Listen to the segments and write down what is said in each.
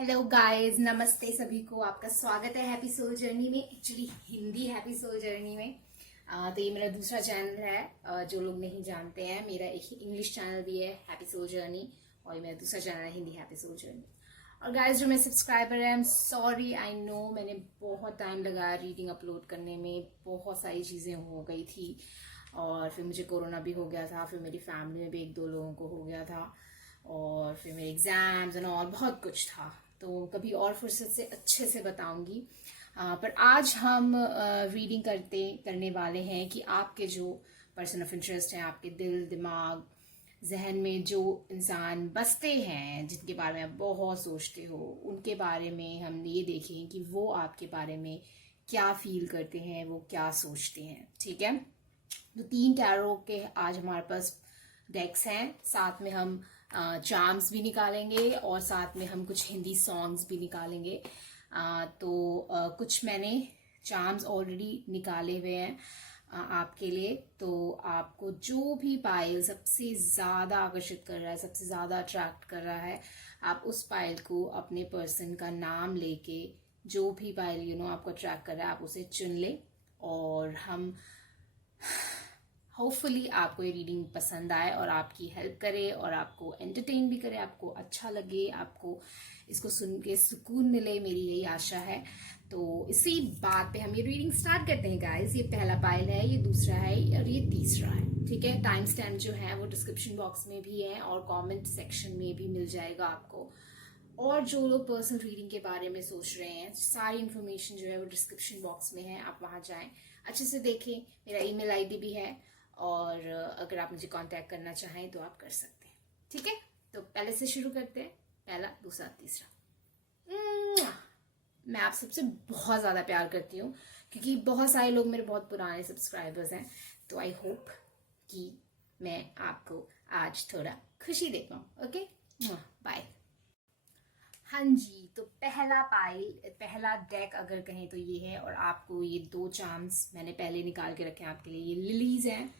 Hello guys, नमस्ते सभी को। आपका स्वागत है हैप्पी सोल जर्नी में। Actually Hindi happy soul journey में। तो ये मेरा दूसरा चैनल है। जो लोग नहीं जानते हैं, मेरा एक इंग्लिश चैनल भी है हैप्पी सोल जर्नी, और ये मेरा दूसरा चैनल है हिंदी हैप्पी सोल जर्नी। और गाइस, जो मेरे सब्सक्राइबर है, I am sorry, I know मैंने बहुत टाइम लगाया रीडिंग अपलोड करने में, बहुत सारी चीज़ें हो गई थी, और फिर मुझे कोरोना भी हो गया था, फिर मेरी फैमिली में भी 1-2 लोगों को हो गया था, और फिर मेरे एग्जाम्स और बहुत कुछ था। तो कभी और फुर्सत से अच्छे से बताऊंगी। पर आज हम रीडिंग करने वाले हैं कि आपके जो पर्सन ऑफ इंटरेस्ट हैं, आपके दिल दिमाग जहन में जो इंसान बसते हैं, जिनके बारे में आप बहुत सोचते हो, उनके बारे में हम ये देखें कि वो आपके बारे में क्या फील करते हैं, वो क्या सोचते हैं। ठीक है, तो 3 टैरो के आज हमारे पास डेक्स हैं। साथ में हम चार्म्स भी निकालेंगे, और साथ में हम कुछ हिंदी सॉन्ग्स भी निकालेंगे। कुछ मैंने चार्म्स ऑलरेडी निकाले हुए हैं आपके लिए। तो आपको जो भी पायल सबसे ज़्यादा आकर्षित कर रहा है, सबसे ज़्यादा अट्रैक्ट कर रहा है, आप उस पायल को अपने पर्सन का नाम लेके, जो भी पायल आपको अट्रैक्ट कर रहा है, आप उसे चुन ले। और हम होपफुली आपको ये रीडिंग पसंद आए और आपकी हेल्प करे, और आपको एंटरटेन भी करे, आपको अच्छा लगे, आपको इसको सुन के सुकून मिले, मेरी यही आशा है। तो इसी बात पे हम ये रीडिंग स्टार्ट करते हैं गाइस। ये पहला पायल है, ये दूसरा है, और ये तीसरा है। ठीक है, टाइम स्टैम्प जो है वो डिस्क्रिप्शन बॉक्स में भी है, और कमेंट सेक्शन में भी मिल जाएगा आपको। और जो लोग पर्सनल रीडिंग के बारे में सोच रहे हैं, सारी इन्फॉर्मेशन जो है वो डिस्क्रिप्शन बॉक्स में है, आप वहां जाएं, अच्छे से देखें। मेरा ईमेल आईडी भी है, और अगर आप मुझे कांटेक्ट करना चाहें तो आप कर सकते हैं। ठीक है, तो पहले से शुरू करते हैं। पहला, दूसरा, तीसरा। मैं आप सबसे बहुत ज़्यादा प्यार करती हूँ, क्योंकि बहुत सारे लोग मेरे बहुत पुराने सब्सक्राइबर्स हैं। तो आई होप कि मैं आपको आज थोड़ा खुशी दे पाऊँ। Okay, bye. हाँ जी, तो पहला डेक अगर कहें तो ये है, और आपको ये 2 चार्म्स मैंने पहले निकाल के रखे हैं आपके लिए। ये लिलीज हैं,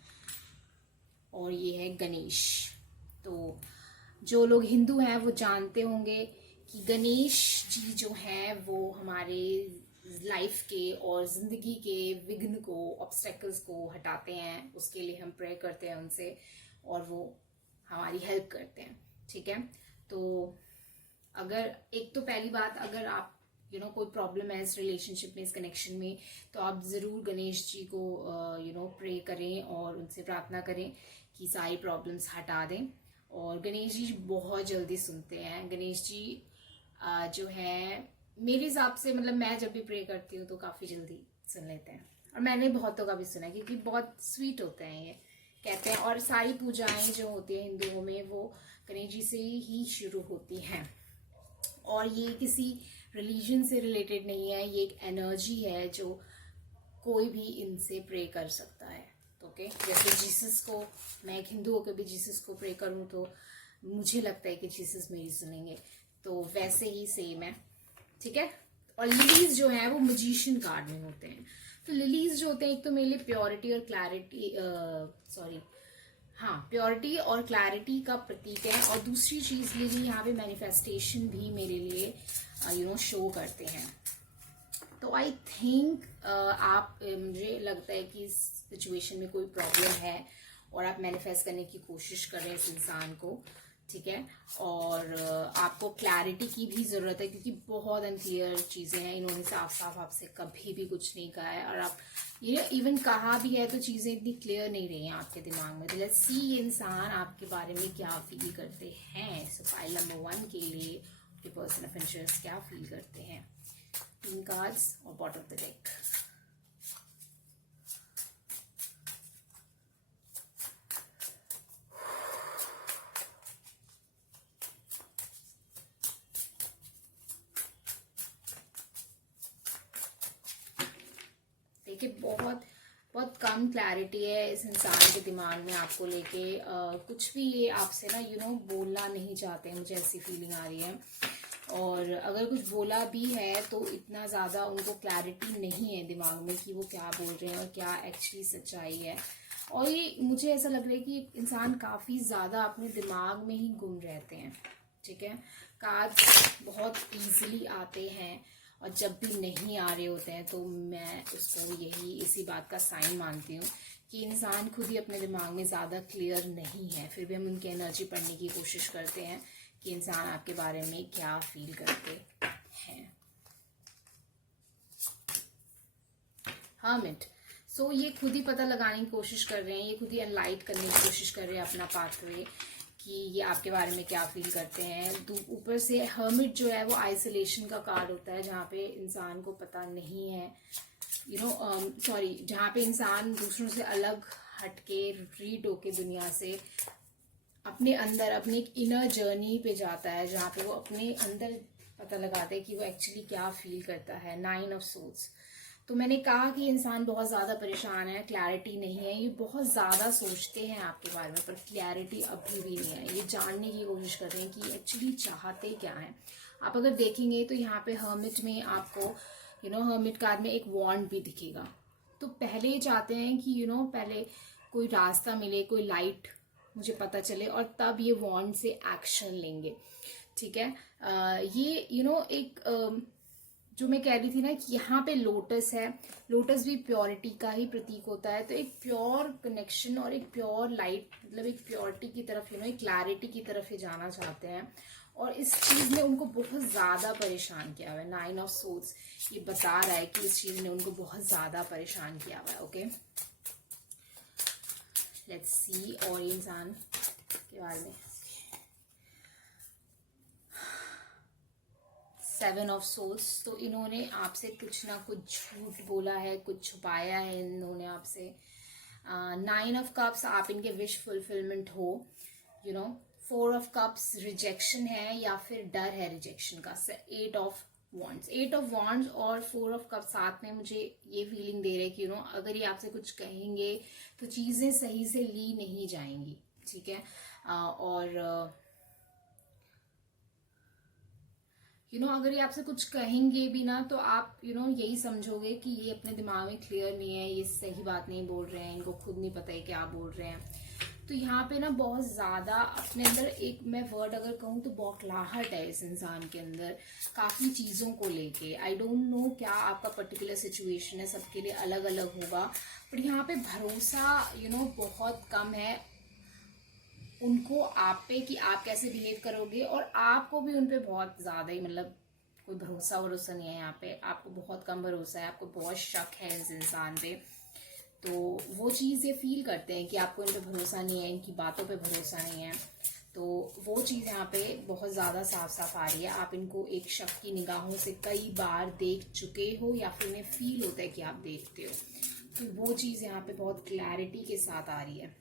और ये है गणेश। तो जो लोग हिंदू हैं वो जानते होंगे कि गणेश जी जो हैं वो हमारे लाइफ के और जिंदगी के विघ्न को, ऑब्स्टेकल्स को हटाते हैं। उसके लिए हम प्रे करते हैं उनसे, और वो हमारी हेल्प करते हैं। ठीक है, तो अगर एक तो पहली बात, अगर आप कोई प्रॉब्लम है इस रिलेशनशिप में, इस कनेक्शन में, तो आप ज़रूर गणेश जी को प्रे करें और उनसे प्रार्थना करें कि सारी प्रॉब्लम्स हटा दें। और गणेश जी बहुत जल्दी सुनते हैं। गणेश जी जो है, मेरे हिसाब से, मतलब मैं जब भी प्रे करती हूँ तो काफ़ी जल्दी सुन लेते हैं। और मैंने बहुतों का भी सुना है, क्योंकि बहुत स्वीट होते हैं ये, कहते हैं। और सारी पूजाएं जो होती हैं हिंदुओं में, वो गणेश जी से ही शुरू होती हैं। और ये किसी रिलीजन से रिलेटेड नहीं है, ये एक एनर्जी है जो कोई भी इनसे प्रे कर सकता है। ओके, जैसे जीसस को, मैं एक हिंदू होकर भी जीसस को प्रे करूं तो मुझे लगता है कि जीसस मेरी सुनेंगे, तो वैसे ही सेम है। ठीक है, और लिलीज जो है वो मजिशियन कार्ड में होते हैं। तो लिलीज जो होते हैं, एक तो मेरे लिए प्योरिटी और क्लैरिटी, प्योरिटी और क्लैरिटी का प्रतीक है। और दूसरी चीज, लिली यहाँ पे मैनिफेस्टेशन भी मेरे लिए शो करते हैं। तो आई थिंक मुझे लगता है कि इस सिचुएशन में कोई प्रॉब्लम है, और आप मैनिफेस्ट करने की कोशिश कर रहे हैं इस इंसान को। ठीक है, और आपको क्लैरिटी की भी ज़रूरत है, क्योंकि बहुत अनक्लियर चीज़ें हैं। इन्होंने साफ साफ आपसे कभी भी कुछ नहीं कहा है, और आप ये इवन कहा भी है तो चीज़ें इतनी क्लियर नहीं रही हैं आपके दिमाग में। तो लेट्स सी ये इंसान आपके बारे में क्या फील करते हैं। सो फाइल नंबर 1 के लिए आपके पर्सन ऑफ इंटरेस्ट क्या फील करते हैं। 3 कार्ड्स और बॉटम ऑफ द डेक। देखिए, बहुत बहुत कम क्लैरिटी है इस इंसान के दिमाग में आपको लेके। कुछ भी ये आपसे ना बोलना नहीं चाहते, मुझे ऐसी फीलिंग आ रही है। और अगर कुछ बोला भी है तो इतना ज़्यादा उनको क्लैरिटी नहीं है दिमाग में कि वो क्या बोल रहे हैं और क्या एक्चुअली सच्चाई है। और ये मुझे ऐसा लग रहा है कि इंसान काफ़ी ज़्यादा अपने दिमाग में ही गुम रहते हैं। ठीक है, कार्ड्स बहुत इजीली आते हैं और जब भी नहीं आ रहे होते हैं तो मैं उसको इसी बात का साइन मानती हूँ कि इंसान खुद ही अपने दिमाग में ज़्यादा क्लियर नहीं है, फिर भी हम उनकी एनर्जी पढ़ने की कोशिश करते हैं कि इंसान आपके बारे में क्या फील करते हैं। हर्मिट, सो ये खुद ही पता लगाने की कोशिश कर रहे हैं, ये खुद ही एनलाइट करने की कोशिश कर रहे हैं अपना पाथवे कि ये आपके बारे में क्या फील करते हैं। ऊपर से हर्मिट जो है वो आइसोलेशन का कार्ड होता है, जहाँ पे इंसान को पता नहीं है जहाँ पे इंसान दूसरों से अलग हटके रिट्रीट होके दुनिया से अपने अंदर अपनी एक इनर जर्नी पे जाता है, जहाँ पे वो अपने अंदर पता लगाता है कि वो एक्चुअली क्या फील करता है। 9 ऑफ सोर्ड्स, तो मैंने कहा कि इंसान बहुत ज़्यादा परेशान है, क्लैरिटी नहीं है, ये बहुत ज़्यादा सोचते हैं आपके बारे में पर क्लैरिटी अभी भी नहीं है। ये जानने की कोशिश कर रहे हैं कि एक्चुअली चाहते क्या हैं। आप अगर देखेंगे तो यहाँ पे हर्मिट में आपको हर्मिट कार्ड में एक वॉन्ड भी दिखेगा। तो पहले ये चाहते हैं कि पहले कोई रास्ता मिले, कोई लाइट मुझे पता चले और तब ये वॉन्ड से एक्शन लेंगे। ठीक है, ये एक जो मैं कह रही थी ना कि यहाँ पे लोटस है, लोटस भी प्योरिटी का ही प्रतीक होता है। तो एक प्योर कनेक्शन और एक प्योर लाइट, मतलब एक प्योरिटी की तरफ एक क्लैरिटी की तरफ ये जाना चाहते हैं और इस चीज ने उनको बहुत ज्यादा परेशान किया हुआ है। 9 ऑफ सोर्ड्स ये बता रहा है कि इस चीज ने उनको बहुत ज्यादा परेशान किया हुआ है। ओके, लेट्स सी और इंसान के बारे में। 7 ऑफ सोर्ड्स, तो इन्होंने आपसे कुछ ना कुछ झूठ बोला है, कुछ छुपाया है इन्होंने आपसे। 9 ऑफ कप्स, आप इनके विश फुलफिलमेंट हो। 4 ऑफ कप्स, रिजेक्शन है या फिर डर है रिजेक्शन का। 8 ऑफ वॉन्ड्स, 8 ऑफ वॉन्ड्स और 4 ऑफ कप्स साथ में मुझे ये फीलिंग दे रहे हैं कि अगर ये आपसे कुछ कहेंगे तो चीजें सही से ली नहीं जाएंगी। ठीक है, और अगर ये आपसे कुछ कहेंगे भी ना तो आप यही समझोगे कि ये अपने दिमाग में क्लियर नहीं है, ये सही बात नहीं बोल रहे हैं, इनको खुद नहीं पता है क्या बोल रहे हैं। तो यहाँ पे ना बहुत ज्यादा अपने अंदर एक, मैं वर्ड अगर कहूँ तो बौखलाहट है इस इंसान के अंदर काफी चीजों को लेके। आई डोंट नो क्या आपका पर्टिकुलर सिचुएशन है, सबके लिए अलग अलग होगा, बट यहाँ पे भरोसा बहुत कम है उनको आप पे कि आप कैसे बिहेव करोगे, और आपको भी उन पे बहुत ज्यादा ही मतलब कोई भरोसा नहीं है। यहाँ पे आपको बहुत कम भरोसा है, आपको बहुत शक है इस इंसान पे। तो वो चीज़ ये फील करते हैं कि आपको इन पे भरोसा नहीं है, इनकी बातों पे भरोसा नहीं है। तो वो चीज़ यहाँ पे बहुत ज़्यादा साफ साफ आ रही है। आप इनको एक शक की निगाहों से कई बार देख चुके हो या फिर इन्हें फील होता है कि आप देखते हो। तो वो चीज़ यहाँ पे बहुत क्लैरिटी के साथ आ रही है।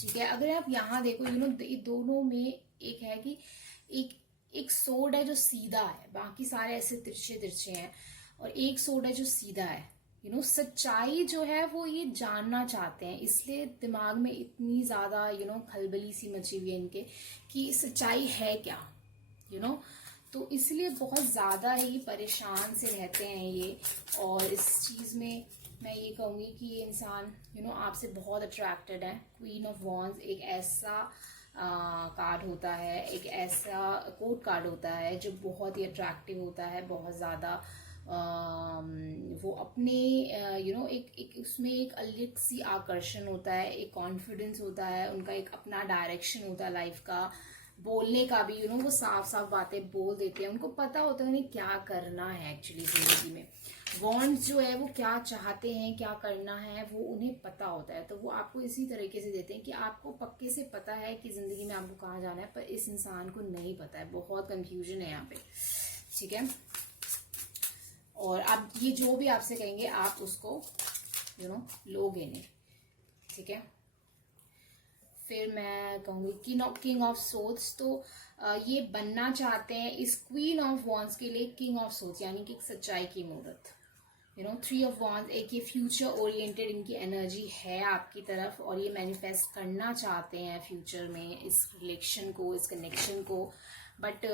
ठीक है, अगर आप यहाँ देखो ये दोनों में एक है कि एक सोड है जो सीधा है, बाकी सारे ऐसे तिरछे तिरछे हैं, और एक सोड है जो सीधा है। सच्चाई जो है वो ये जानना चाहते हैं, इसलिए दिमाग में इतनी ज्यादा खलबली सी मची हुई है इनके कि सच्चाई है क्या। तो इसलिए बहुत ज्यादा ही परेशान से रहते हैं ये। और इस चीज में मैं ये कहूंगी कि ये इंसान आपसे बहुत अट्रैक्टेड है। क्वीन ऑफ वॉन्ड्स एक ऐसा कार्ड होता है, एक ऐसा कोर्ट कार्ड होता है जो बहुत ही अट्रैक्टिव होता है, बहुत ज़्यादा वो अपने एक उसमें एक अलग सी आकर्षण होता है, एक कॉन्फिडेंस होता है, उनका एक अपना डायरेक्शन होता है लाइफ का, बोलने का भी वो साफ साफ बातें बोल देते हैं, उनको पता होता है उन्हें क्या करना है एक्चुअली जिंदगी में। वॉन्ड्स जो है वो क्या चाहते हैं, क्या करना है, वो उन्हें पता होता है। तो वो आपको इसी तरीके से देते हैं कि आपको पक्के से पता है कि जिंदगी में आपको कहाँ जाना है, पर इस इंसान को नहीं पता है। बहुत कंफ्यूजन है यहाँ पे। ठीक है, और आप ये जो भी आपसे कहेंगे आप उसको लोगे नहीं। ठीक है, फिर मैं कहूंगी किंग ऑफ सोर्ड्स। तो ये बनना चाहते हैं इस क्वीन ऑफ वॉन्ड्स के लिए किंग ऑफ सोर्ड्स, यानी कि सच्चाई की मूर्त। 3 ऑफ वॉन्ड्स एक ये फ्यूचर ओरिएंटेड इनकी एनर्जी है आपकी तरफ, और ये मैनिफेस्ट करना चाहते हैं फ्यूचर में इस रिलेशन को, इस कनेक्शन को, बट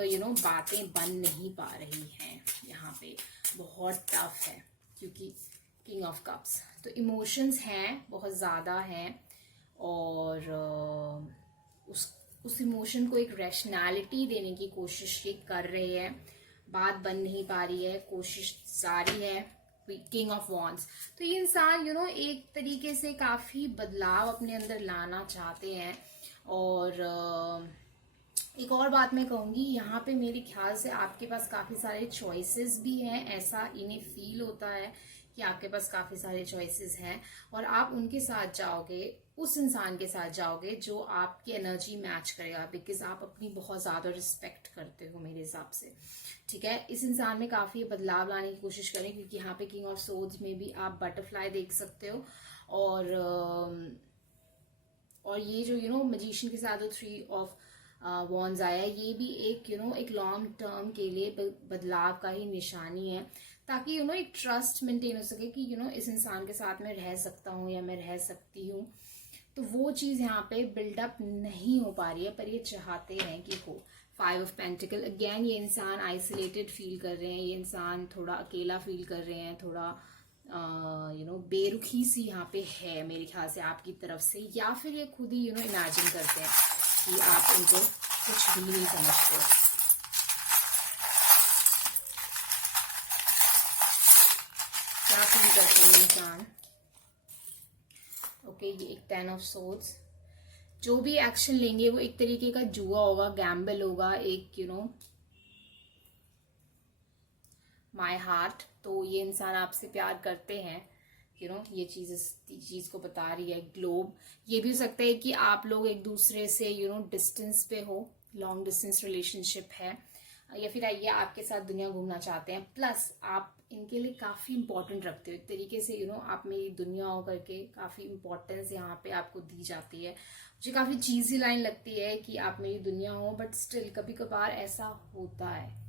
बातें बन नहीं पा रही हैं। यहाँ पे बहुत टफ है क्योंकि किंग ऑफ कप्स, तो इमोशंस हैं बहुत ज़्यादा हैं, और उस इमोशन को एक रैशनैलिटी देने की कोशिश ये कर रहे हैं, बात बन नहीं पा रही है, कोशिश जारी है। किंग ऑफ वॉन्ड्स, तो ये इंसान एक तरीके से काफी बदलाव अपने अंदर लाना चाहते हैं। और एक और बात मैं कहूंगी, यहाँ पे मेरे ख्याल से आपके पास काफी सारे चॉइसेस भी हैं, ऐसा इन्हें फील होता है कि आपके पास काफी सारे चॉइसेस हैं और आप उनके साथ जाओगे, उस इंसान के साथ जाओगे जो आपकी एनर्जी मैच करेगा, बिकॉज आप अपनी बहुत ज्यादा रिस्पेक्ट करते हो मेरे हिसाब से। ठीक है, इस इंसान में काफी बदलाव लाने की कोशिश करें, क्योंकि यहाँ पे किंग ऑफ सोर्ड्स में भी आप बटरफ्लाई देख सकते हो। और ये जो मैजिशियन के साथ जो 3 ऑफ वॉन्ड्स आया है, ये भी एक एक लॉन्ग टर्म के लिए बदलाव का ही निशानी है, ताकि एक ट्रस्ट मेंटेन हो सके कि इस इंसान के साथ मैं रह सकता हूँ या मैं रह सकती हूँ। तो वो चीज यहाँ पे बिल्डअप नहीं हो पा रही है, पर ये चाहते हैं कि हो। 5 ऑफ पेंटिकल, अगेन ये इंसान आइसोलेटेड फील कर रहे हैं, ये इंसान थोड़ा अकेला फील कर रहे हैं, थोड़ा बेरुखी सी यहाँ पे है मेरे ख्याल से आपकी तरफ से, या फिर ये खुद ही इमेजिन करते हैं कि आप इनको कुछ भी नहीं समझते। क्या फील करते हैं इंसान? ओके, ये एक 10 ऑफ सोर्ड्स, जो भी एक्शन लेंगे वो एक तरीके का जुआ होगा, गैम्बल होगा, एक माय हार्ट। तो ये इंसान आपसे प्यार करते हैं, ये चीज को बता रही है ग्लोब। ये भी हो सकता है कि आप लोग एक दूसरे से डिस्टेंस पे हो, लॉन्ग डिस्टेंस रिलेशनशिप है, या फिर ये आपके साथ दुनिया घूमना चाहते हैं। प्लस आप इनके लिए काफी इंपॉर्टेंट रखते हो, एक तरीके से आप मेरी दुनिया हो करके काफी इंपॉर्टेंस यहाँ पे आपको दी जाती है। मुझे काफी चीजी लाइन लगती है कि आप मेरी दुनिया हो, बट स्टिल कभी कभार ऐसा होता है,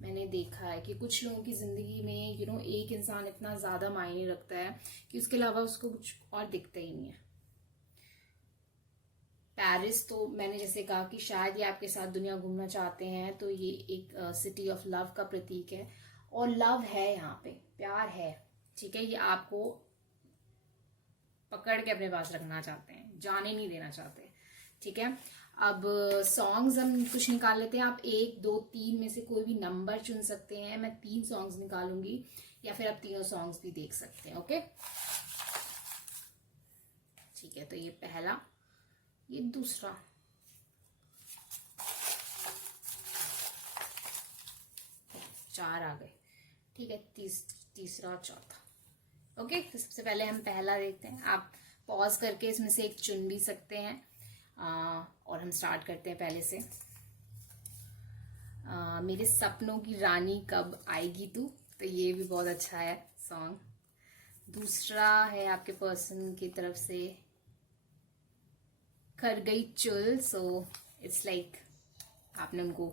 मैंने देखा है कि कुछ लोगों की जिंदगी में एक इंसान इतना ज्यादा मायने रखता है कि उसके अलावा उसको कुछ और दिखता ही नहीं है। पेरिस, तो मैंने जैसे कहा कि शायद ये आपके साथ दुनिया घूमना चाहते हैं, तो ये एक सिटी ऑफ लव का प्रतीक है, और लव है यहाँ पे, प्यार है। ठीक है, ये आपको पकड़ के अपने पास रखना चाहते हैं, जाने नहीं देना चाहते। ठीक है, अब सॉन्ग्स हम कुछ निकाल लेते हैं। आप 1, 2, 3 में से कोई भी नंबर चुन सकते हैं। मैं 3 सॉन्ग्स निकालूंगी, या फिर आप तीनों सॉन्ग्स भी देख सकते हैं। ओके, ठीक है, तो ये पहला, ये दूसरा, चार आ गए। ठीक है, तीसरा और चौथा। ओके, तो सबसे पहले हम पहला देखते हैं। आप पॉज करके इसमें से एक चुन भी सकते हैं, और हम स्टार्ट करते हैं पहले से। मेरे सपनों की रानी कब आएगी तू, तो ये भी बहुत अच्छा है सॉन्ग। दूसरा है आपके पर्सन की तरफ से कर गई चुल, सो इट्स लाइक आपने उनको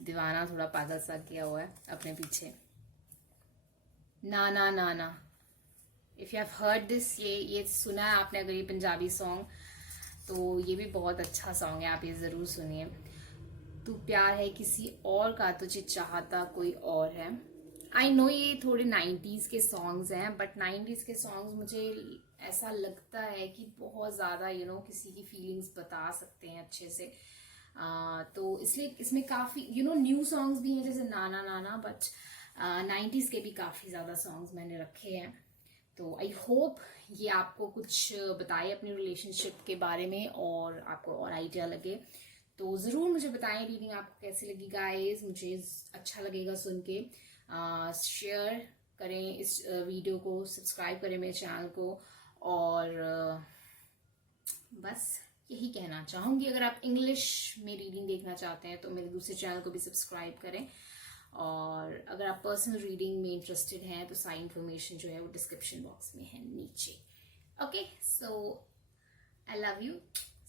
दीवाना, थोड़ा पागल सा किया हुआ है अपने पीछे। ना ना ना ना, if you have heard this, ये सुना है आपने अगर ये पंजाबी सॉन्ग, तो ये भी बहुत अच्छा सॉन्ग है, आप ये जरूर सुनिए। तू प्यार है किसी और का, तुझे चाहता कोई और है। आई नो ये थोड़े 90s के सॉन्ग्स हैं, बट 90s के सॉन्ग्स मुझे ऐसा लगता है कि बहुत ज्यादा किसी की फीलिंग्स बता सकते हैं अच्छे से। तो इसलिए इसमें काफी न्यू सॉन्ग्स भी हैं, जैसे नाना नाना, बट 90s के भी काफी ज्यादा सॉन्ग्स मैंने रखे हैं। तो आई होप ये आपको कुछ बताए अपने रिलेशनशिप के बारे में, और आपको और आइडिया लगे। तो जरूर मुझे बताएं रीडिंग आपको कैसी लगी गाइस, मुझे अच्छा लगेगा सुन के। शेयर करें इस वीडियो को, सब्सक्राइब करें मेरे चैनल को, और बस यही कहना चाहूंगी। अगर आप इंग्लिश में रीडिंग देखना चाहते हैं तो मेरे दूसरे चैनल को भी सब्सक्राइब करें, और अगर आप पर्सनल रीडिंग में इंटरेस्टेड हैं तो सारी इन्फॉर्मेशन जो है वो डिस्क्रिप्शन बॉक्स में है नीचे। Okay, so I love you,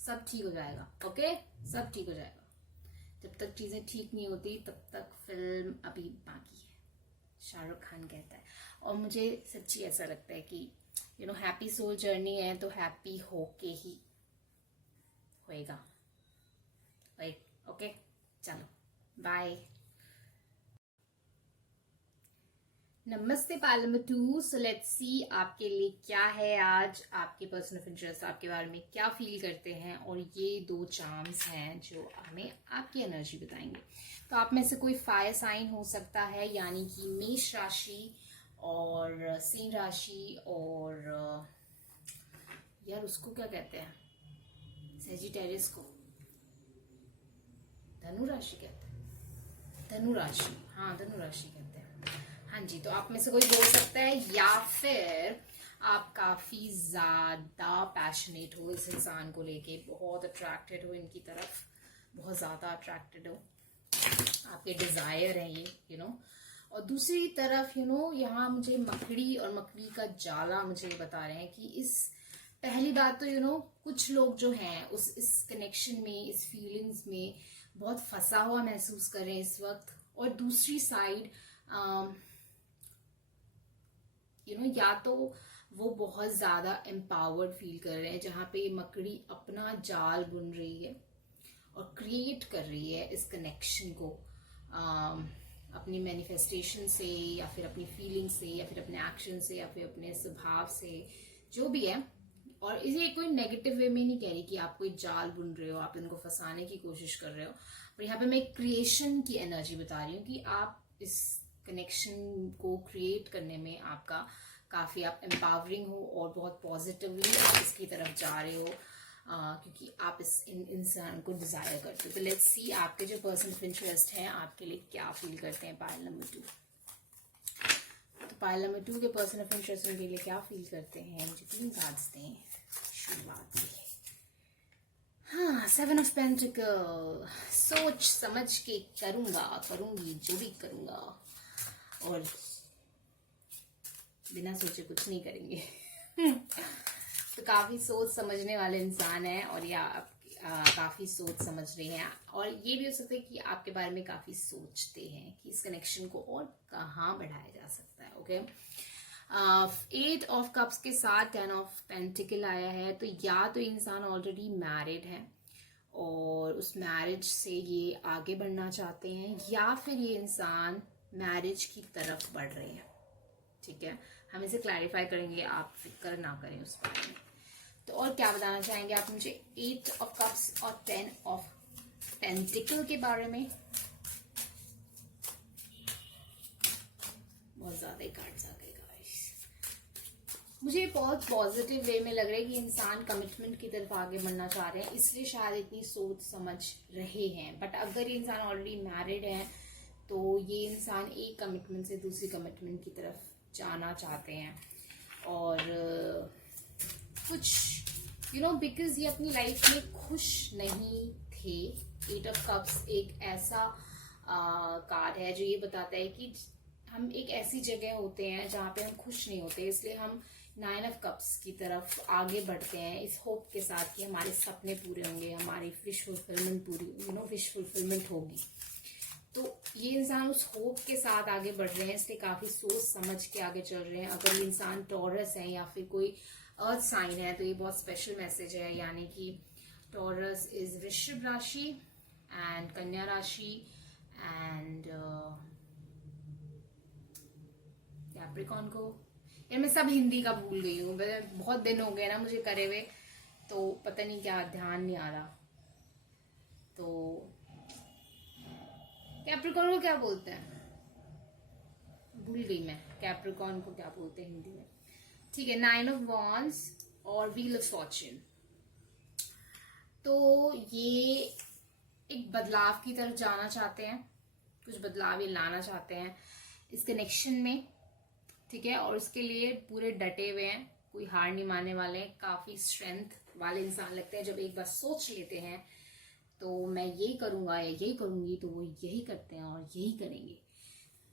सब ठीक हो जाएगा। ओके, सब ठीक हो जाएगा। जब तक चीजें ठीक नहीं होती तब तक फिल्म अभी बाकी है, शाहरुख खान कहता है। और मुझे सच्ची ऐसा लगता है कि हैप्पी सोल जर्नी है तो हैप्पी होके ही होएगा। ओके, चलो बाय। नमस्ते पालमटू। सो लेट्स सी आपके लिए क्या है आज, आपके पर्सन ऑफ इंटरेस्ट आपके बारे में क्या फील करते हैं, और ये 2 चार्म्स हैं जो हमें आपकी एनर्जी बताएंगे। तो आप में से कोई फायर साइन हो सकता है, यानी कि मेष राशि और सिंह राशि और यार उसको क्या कहते हैं, सेजिटेरियस को धनु राशि कहते हैं, धनु राशि, हाँ धनु राशि कहते हैं। हाँ जी, तो आप में से कोई हो सकता है, या फिर आप काफी ज्यादा पैशनेट हो इस इंसान को लेके, बहुत अट्रैक्टेड हो इनकी तरफ, बहुत ज्यादा अट्रैक्टेड हो, आपके डिजायर है ये, यू नो। और दूसरी तरफ यहाँ मुझे मकड़ी और मकड़ी का जाला मुझे बता रहे हैं कि इस पहली बात तो कुछ लोग जो हैं इस कनेक्शन में, इस फीलिंग्स में बहुत फंसा हुआ महसूस कर रहे हैं इस वक्त। और दूसरी साइड या तो वो बहुत ज्यादा एम्पावर्ड फील कर रहे हैं, जहां पे मकड़ी अपना जाल बुन रही है और क्रिएट कर रही है इस कनेक्शन को अपनी मैनिफेस्टेशन से, या फिर अपनी फीलिंग से, या फिर अपने एक्शन से, या फिर अपने स्वभाव से, जो भी है। और इसे कोई नेगेटिव वे में नहीं कह रही कि आप कोई जाल बुन रहे हो, आप इनको फंसाने की कोशिश कर रहे हो, पर यहाँ पे मैं क्रिएशन की एनर्जी बता रही हूँ कि आप इस कनेक्शन को क्रिएट करने में आपका काफी आप एम्पावरिंग हो और बहुत पॉजिटिवली आप इसकी तरफ जा रहे हो, क्योंकि आप इस इंसान को डिजायर करते हो। तो लेट्स सी आपके जो पर्सन ऑफ इंटरेस्ट हैं आपके लिए क्या फील करते हैं पायल नंबर 2। तो पायल नंबर 2 के पर्सन ऑफ इंटरेस्ट उनके लिए क्या फील करते हैं, मुझे 3 कार्ड्स दें शुरुआत से। हाँ, 7 ऑफ पेंटिकल, सोच समझ के करूंगी जो भी करूंगा, और बिना सोचे कुछ नहीं करेंगे। तो काफी सोच समझने वाले इंसान है, और या आप काफी सोच समझ रहे हैं, और ये भी हो सकता है कि आपके बारे में काफी सोचते हैं कि इस कनेक्शन को और कहाँ बढ़ाया जा सकता है। ओके, 8 ऑफ कप्स के साथ 10 ऑफ पेंटिकल आया है, तो या तो इंसान ऑलरेडी मैरिड है और उस मैरिज से ये आगे बढ़ना चाहते हैं, या फिर ये इंसान मैरिज की तरफ बढ़ रहे हैं। ठीक है, हम इसे क्लैरिफाई करेंगे, आप फिक्र ना करें उस बारे में। तो और क्या बताना चाहेंगे आप मुझे 8 ऑफ कप्स और 10 ऑफ पेंटिकल के बारे में? बहुत ज्यादा ही कार्ड्स आ गए गाइस। मुझे बहुत पॉजिटिव वे में लग रहा है कि इंसान कमिटमेंट की तरफ आगे बढ़ना चाह रहे हैं, इसलिए शायद इतनी सोच समझ रहे हैं। बट अगर ये इंसान ऑलरेडी मैरिड है तो ये इंसान एक कमिटमेंट से दूसरी कमिटमेंट की तरफ जाना चाहते हैं, और कुछ बिकॉज ये अपनी लाइफ में खुश नहीं थे। 8 ऑफ कप्स एक ऐसा कार्ड है जो ये बताता है कि हम एक ऐसी जगह होते हैं जहाँ पे हम खुश नहीं होते, इसलिए हम 9 ऑफ कप्स की तरफ आगे बढ़ते हैं इस होप के साथ कि हमारे सपने पूरे होंगे, हमारी विश फुलफिलमेंट पूरी विश फुलफिलमेंट होगी। तो ये इंसान उस होप के साथ आगे बढ़ रहे हैं, इसलिए काफी सोच समझ के आगे चल रहे हैं। अगर ये इंसान टॉरस है या फिर कोई अर्थ साइन है तो ये बहुत स्पेशल मैसेज है, यानी कि टॉरस इज वृषभ राशि एंड कन्या राशि एंड कैप्रिकॉर्न को, यार मैं सब हिंदी का भूल गई हूँ, बहुत दिन हो गए ना मुझे करे हुए, तो पता नहीं क्या ध्यान नहीं आ रहा। तो कैप्रिकॉर्न को क्या बोलते हैं, भूल गई मैं, कैप्रिकॉर्न को क्या बोलते हैं हिंदी में। ठीक है, 9 ऑफ वॉन्ड्स और व्हील ऑफ फॉर्च्यून। तो ये एक बदलाव की तरफ जाना चाहते हैं, कुछ बदलाव ये लाना चाहते हैं इस कनेक्शन में। ठीक है, और इसके लिए पूरे डटे हुए हैं, कोई हार नहीं मानने वाले हैं, काफी स्ट्रेंथ वाले इंसान लगते हैं। जब एक बार सोच लेते हैं तो मैं यही करूंगा या यही करूंगी, तो वो यही करते हैं और यही करेंगे।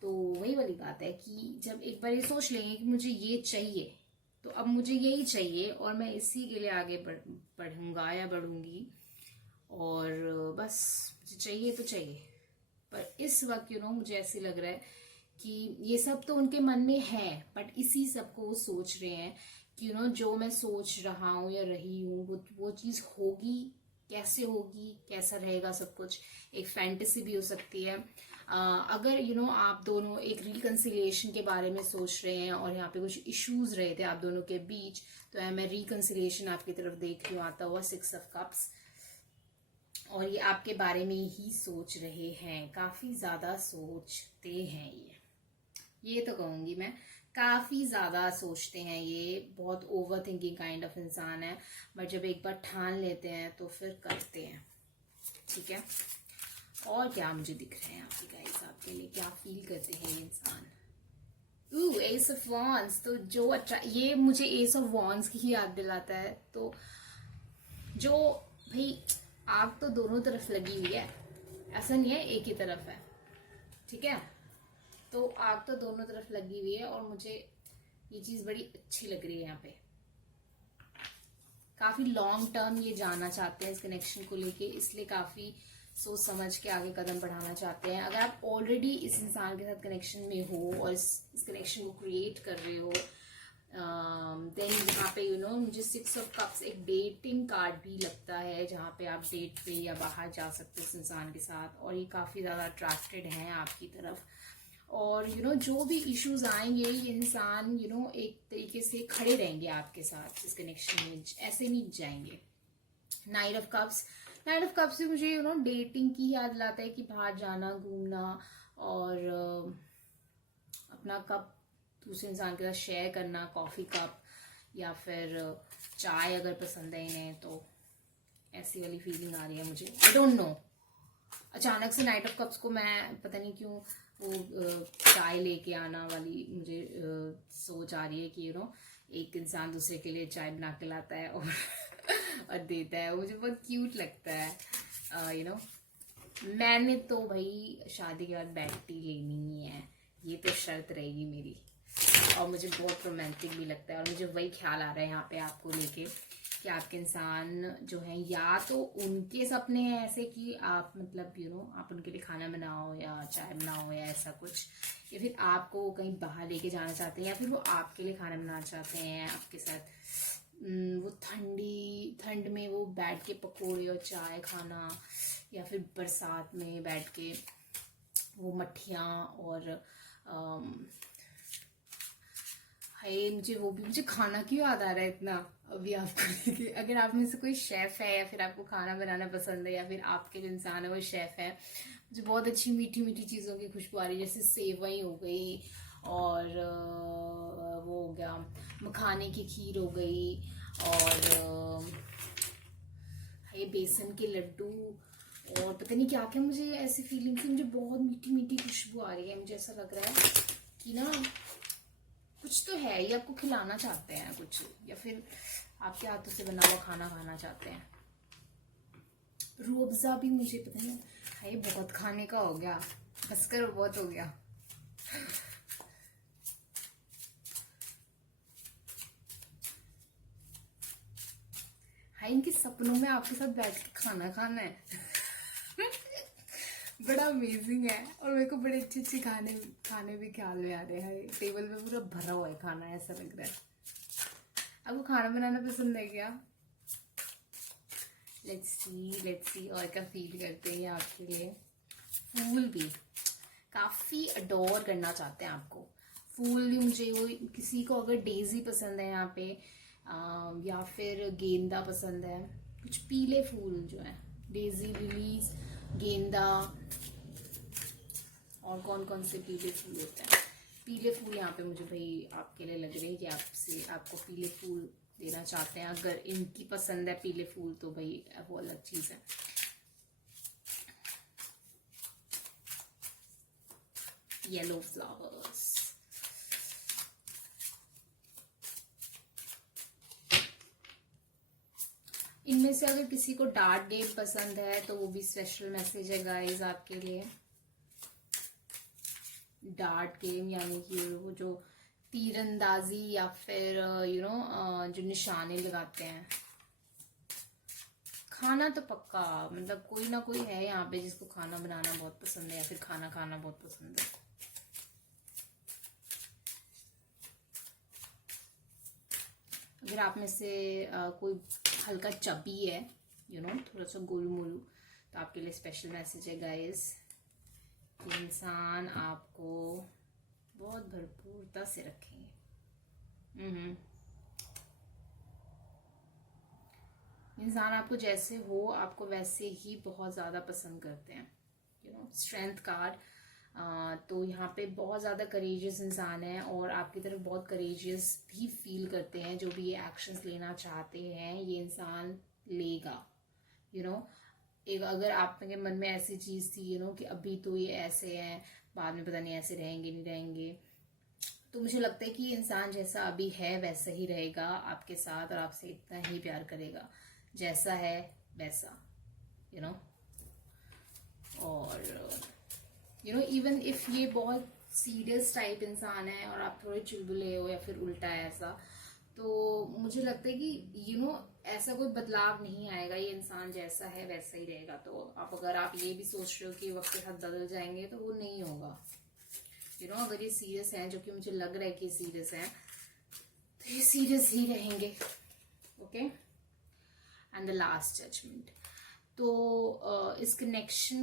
तो वही वाली बात है कि जब एक बार ये सोच लेंगे कि मुझे ये चाहिए, तो अब मुझे यही चाहिए और मैं इसी के लिए आगे बढ़ूंगा या बढ़ूंगी, और बस मुझे चाहिए तो चाहिए। पर इस वक्त मुझे ऐसे लग रहा है कि ये सब तो उनके मन में है, बट इसी सब को वो सोच रहे हैं कि जो मैं सोच रहा हूँ या रही हूँ वो चीज होगी, कैसे होगी, कैसा रहेगा सब कुछ, एक फैंटेसी भी हो सकती है। अगर आप दोनों एक रिकन्सिलिएशन के बारे में सोच रहे हैं और यहाँ पे कुछ इश्यूज रहे थे आप दोनों के बीच, तो मैं रिकन्सिलिएशन आपकी तरफ देख रही हूँ आता हुआ 6 ऑफ कप्स। और ये आपके बारे में ही सोच रहे हैं, काफी ज्यादा सोचते हैं ये तो कहूंगी मैं, काफी ज्यादा सोचते हैं ये, बहुत ओवर थिंकिंग काइंड ऑफ इंसान है, बट जब एक बार ठान लेते हैं तो फिर करते हैं। ठीक है, और क्या मुझे दिख रहे हैं आपके गाइस, आपके लिए क्या फील करते हैं ये इंसान। एस ऑफ वॉन्ड्स, तो जो ये मुझे एस ऑफ वॉन्ड्स की ही याद दिलाता है। तो जो भाई आग तो दोनों तरफ लगी हुई है, ऐसा नहीं है एक ही तरफ है। ठीक है, तो आग तो दोनों तरफ लगी हुई है और मुझे ये चीज बड़ी अच्छी लग रही है। यहाँ पे काफी लॉन्ग टर्म ये जाना चाहते हैं इस कनेक्शन को लेके, इसलिए काफी सोच समझ के आगे कदम बढ़ाना चाहते हैं। अगर आप ऑलरेडी इस इंसान के साथ कनेक्शन में हो और इस कनेक्शन को क्रिएट कर रहे हो, देन यहाँ पे मुझे 6 ऑफ कप्स एक डेटिंग कार्ड भी लगता है, जहाँ पे आप डेट पे या बाहर जा सकते हो इस इंसान के साथ, और ये काफी ज्यादा अट्रैक्टेड हैं आपकी तरफ। और जो भी इश्यूज आएंगे ये इंसान एक तरीके से खड़े रहेंगे आपके साथ इस कनेक्शन में, ऐसे नहीं जाएंगे। नाइट ऑफ कप्स से मुझे डेटिंग की याद लाता है कि बाहर जाना, घूमना और अपना कप दूसरे इंसान के साथ शेयर करना, कॉफी कप या फिर चाय अगर पसंद है इन्हें, तो ऐसी वाली फीलिंग आ रही है मुझे। आई डोंट नो, अचानक से नाइट ऑफ कप्स को मैं पता नहीं क्यों वो चाय लेके आना वाली मुझे सोच आ रही है कि एक इंसान दूसरे के लिए चाय बना के लाता है और और देता है, मुझे बहुत क्यूट लगता है। मैंने तो भाई शादी के बाद बेड टी लेनी ही है, ये तो शर्त रहेगी मेरी, और मुझे बहुत रोमांटिक भी लगता है। और मुझे वही ख्याल आ रहा है यहाँ पे आपको लेके कि आपके इंसान जो है, या तो उनके सपने हैं ऐसे कि आप मतलब आप उनके लिए खाना बनाओ या चाय बनाओ या ऐसा कुछ, या फिर आपको वो कहीं बाहर लेके जाना चाहते हैं, या फिर वो आपके लिए खाना बनाना चाहते हैं आपके साथ। वो ठंड में वो बैठ के पकोड़े और चाय खाना, या फिर बरसात में बैठ के वो मट्ठियाँ और मुझे खाना क्यों याद आ रहा है इतना अभी आपको। अगर आप में से कोई शेफ है या फिर आपको खाना बनाना पसंद है या फिर आपके जो इंसान है वो शेफ है, मुझे बहुत अच्छी मीठी मीठी चीज़ों की खुशबू आ रही है, जैसे सेवई हो गई और वो हो गया मखाने की खीर हो गई, और ये बेसन के लड्डू, और पता नहीं क्या क्या, मुझे ऐसी फीलिंग थी, मुझे बहुत मीठी मीठी खुशबू आ रही है। मुझे ऐसा लग रहा है कि कुछ तो है, ये आपको खिलाना चाहते हैं कुछ, या फिर आपके हाथों से बना हुआ खाना खाना चाहते हैं। रूअफ़ज़ा भी मुझे पता नहीं, हाय बहुत खाने का हो गया, बस कर बहुत हो गया। हाय इनके सपनों में आपके साथ बैठ के खाना खाना है। बड़ा अमेजिंग है, और मेरे को बड़े अच्छे अच्छे खाने भी ख्याल में आ रहे हैं। टेबल में पूरा भरा हुआ है खाना, ऐसा लग रहा है। आपको खाना बनाना पसंद है क्या? लेट्स सी और क्या फील करते हैं आपके लिए। फूल भी काफी अडोर करना चाहते हैं आपको। फूल भी मुझे वो, किसी को अगर डेजी पसंद है यहाँ पे, या फिर गेंदा पसंद है, कुछ पीले फूल जो है, डेजी, लिलीज, गेंदा, और कौन कौन से पीले फूल होते हैं। पीले फूल यहाँ पे मुझे भाई आपके लिए लग रहे हैं कि आपको पीले फूल देना चाहते हैं। अगर इनकी पसंद है पीले फूल तो भाई वो अलग चीज है। येलो फ्लावर्स, इनमें से अगर किसी को डार्क गेम पसंद है तो वो भी स्पेशल मैसेज है गाइस आपके लिए। डार्ट गेम यानी कि वो जो तीरंदाजी या फिर जो निशाने लगाते हैं। खाना तो पक्का, मतलब कोई ना कोई है यहाँ पे जिसको खाना बनाना बहुत पसंद है या फिर खाना खाना बहुत पसंद है। अगर आप में से कोई हल्का चबी है थोड़ा सा गोलू मोलू, तो आपके लिए स्पेशल मैसेज है गाइस। कि इंसान आपको बहुत भरपूरता से रखेंगे। इंसान आपको जैसे हो, आपको वैसे ही बहुत ज़्यादा पसंद करते हैं। स्ट्रेंथ कार्ड, तो यहाँ पे बहुत ज़्यादा करेजियस इंसान है और आपकी तरफ बहुत करेजियस भी फील करते हैं। जो भी ये एक्शंस लेना चाहते हैं ये इंसान लेगा। एक अगर आपके मन में ऐसी चीज़ थी कि अभी तो ये ऐसे हैं, बाद में पता नहीं ऐसे रहेंगे नहीं रहेंगे, तो मुझे लगता है कि ये इंसान जैसा अभी है वैसा ही रहेगा आपके साथ और आपसे इतना ही प्यार करेगा जैसा है वैसा। और इवन इफ ये बहुत सीरियस टाइप इंसान है और आप थोड़े चुलबुले हो या फिर उल्टा है ऐसा, तो मुझे लगता है कि ऐसा कोई बदलाव नहीं आएगा। ये इंसान जैसा है वैसा ही रहेगा। तो अगर आप ये भी सोच रहे हो कि वक्त के साथ बदल जाएंगे, तो वो नहीं होगा। अगर ये सीरियस है, जो कि मुझे लग रहा है कि सीरियस है, तो ये सीरियस ही रहेंगे। Okay, and the last judgement. तो इस कनेक्शन